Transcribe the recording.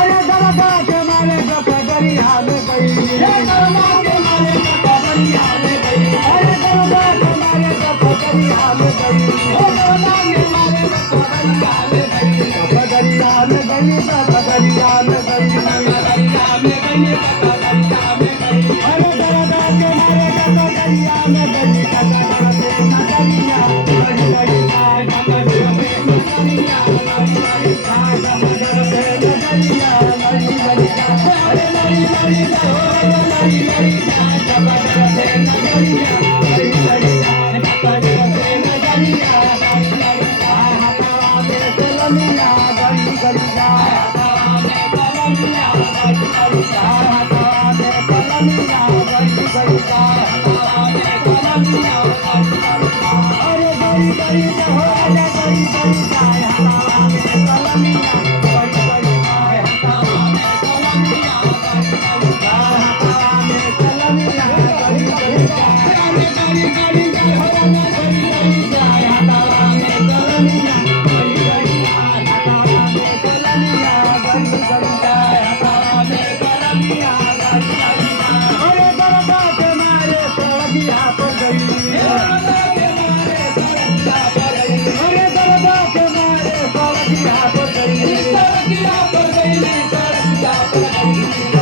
अरे दरबार के मारे गपगरिया में गई अरे दरबार के मारे गपगरिया में गई गपगरिया में गई अरे दरबार के मारे गपगरिया में गई नगरिया बड़ी बड़ी सड़किया पर गई